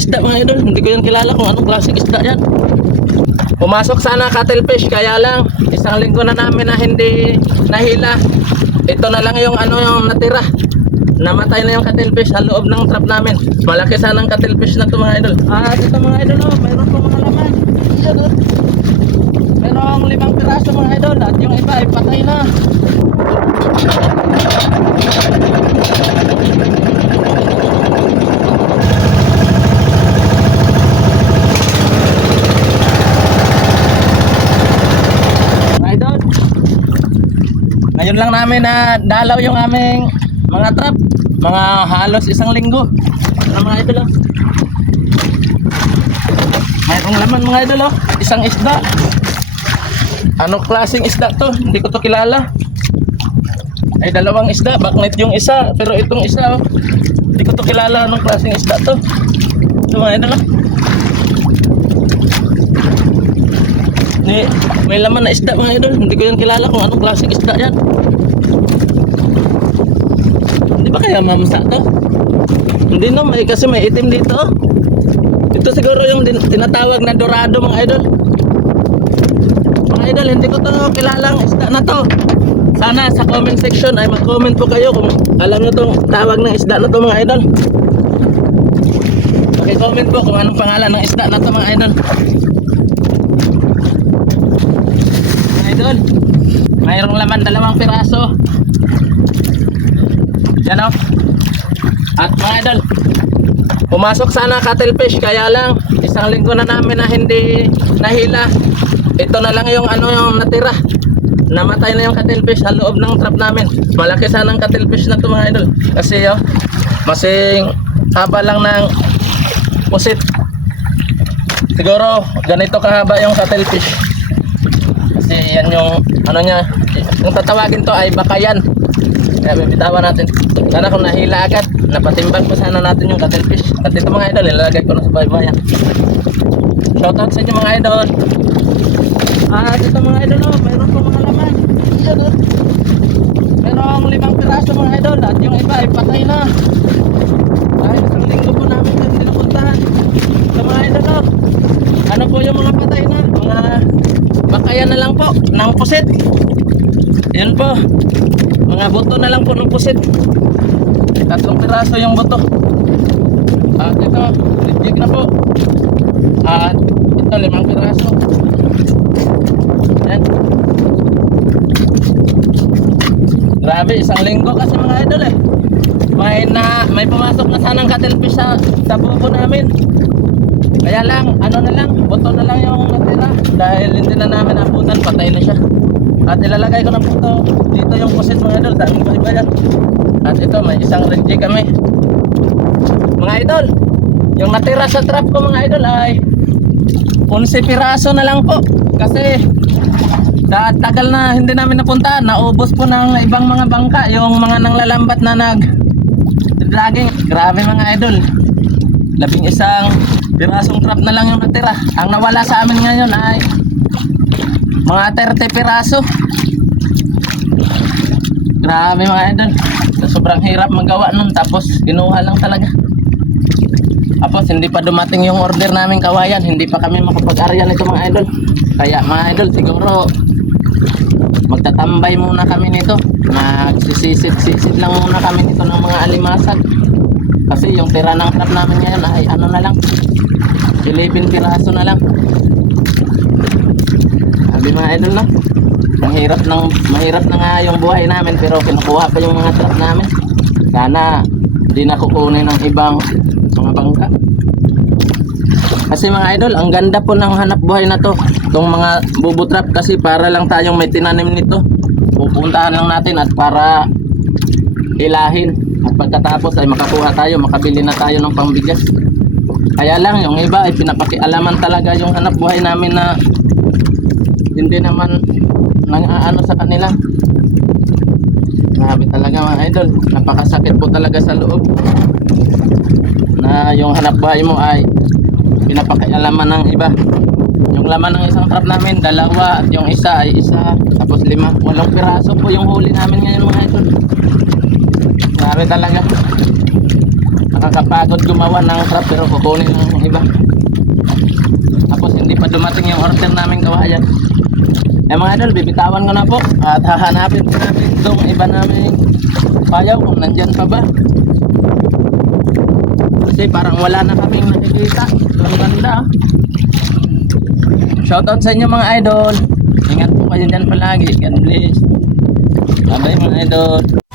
isda mga idol. Hindi ko yan kilala kung anong klaseng isda yan. Pumasok sana cuttlefish, kaya lang isang linggo na namin na hindi nahila. Ito na lang yung yung natira. Namatay na yung cuttlefish sa loob ng trap namin. Malaki sana ang cuttlefish na ito mga idol. At ito mga idol, mayroon po mga laman. Yan, merong 5 piraso mga idol. At yung iba ay patay na. Ngayon lang namin na dalaw yung aming mga trap. Mga halos isang linggo. Ano mga idol, mayroong laman mga idol, isang isda. Anong klaseng isda to? Hindi ko to kilala. Ay 2 isda, bakit yung isa? Pero itong isa hindi ko to kilala anong klaseng isda to. Ito mga idol, may laman na isda mga idol. Hindi ko yan kilala kung anong klaseng isda yan. Hindi ba kaya mamsa to? Hindi no, kasi may itim dito. Ito siguro yung tinatawag na dorado mga idol. Mga idol, hindi ko to kilalang isda na to. Sana sa comment section ay mag-comment po kayo kung alam nyo tong tawag ng isda na to mga idol. Comment po kung anong pangalan ng isda na to mga idol. Idol, mayroong laman 2 piraso. Yan At mga idol, pumasok sana cuttlefish, kaya lang isang linggo na namin na hindi nahila. Ito na lang yung yung natira. Namatay na yung cuttlefish sa loob ng trap namin. Malaki sana ang cuttlefish na to mga idol. Kasi masing haba lang ng pusit. Siguro ganito kahaba yung cuttlefish. Kasi yan yung niya, yung tatawagin to ay bakayan. Kaya bibitawan natin. Sana kung nahila agad, napatimbang po sana natin yung cuttlefish. At ito mga idol, ilalagay ko na sa baybayan. Shoutout sa inyo mga idol. At ito mga idol, mayroon po mga laman. Merong 5 piraso mga idol. At yung iba ay patay na. Ay, isang linggo po namin yung pinupuntahan. Ito mga idol, ano po yung mga patay na? Mga bakayan na lang po ng pusit. Yan po, mga buto na lang po ng pusit. 3 piraso yung buto. At ito, reject na po. At ito 5 piraso. Yan. Grabe, isang linggo kasi mga idol may pumasok na sanang cuttlefish sa bubo namin. Kaya lang, buto na lang yung natira. Dahil hindi na namin abutan, patay na siya. At ilalagay ko na po dito yung pusit mga idol, sa aming baybayan. At ito, may isang reject kami. Mga idol, yung natira sa trap ko mga idol ay 11 piraso na lang po. Kasi tagal na hindi namin napuntahan. Naubos po ng ibang mga bangka, yung mga nanglalambat na nagdragging. Grabe mga idol, 11 pirasong trap na lang yung natira. Ang nawala sa amin ngayon ay mga 30 piraso. Grabe mga idol, sobrang hirap magawa nun. Tapos kinuha lang talaga. Tapos hindi pa dumating yung order namin kawayan. Hindi pa kami makapag-arya nito mga idol. Kaya mga idol, siguro magtatambay muna kami nito. Magsisisid lang muna kami nito ng mga alimasag. Kasi yung tira ng trap namin ngayon ay na lang, 11 piraso na lang. Sabi mga idol mahirap na nga yung buhay namin, pero kinukuha pa yung mga trap namin. Sana di na kukunin ng ibang mga bangka. Kasi mga idol, ang ganda po ng hanap buhay na to, itong mga bubo trap. Kasi para lang tayong may tinanim nito, pupuntahan lang natin at para ilahin. At pagkatapos ay makakuha tayo, makabili na tayo ng pambigas. Kaya lang yung iba ay pinapakialaman talaga yung hanap buhay namin na hindi naman sa kanila. Grabe talaga mga idol, napakasakit po talaga sa loob na yung hanap buhay mo ay pinapakialaman ng iba. Yung laman ng isang trap namin 2 at yung isa ay 1, tapos 5, 8 piraso po yung huli namin ngayon mga idol. Grabe talaga. nakakapagod gumawa ng trap pero kukunin ng iba. Tapos hindi pa dumating yung order namin kawayan. Eh mga idol, bibitawan ko na po at hahanapin po namin itong iba namin payaw kung nandyan pa ba. Kasi parang wala na kaming nakikita. Ang ganda. Shoutout sa inyo mga idol. Ingat po kayo dyan palagi. God bless. Bye bye mga idol.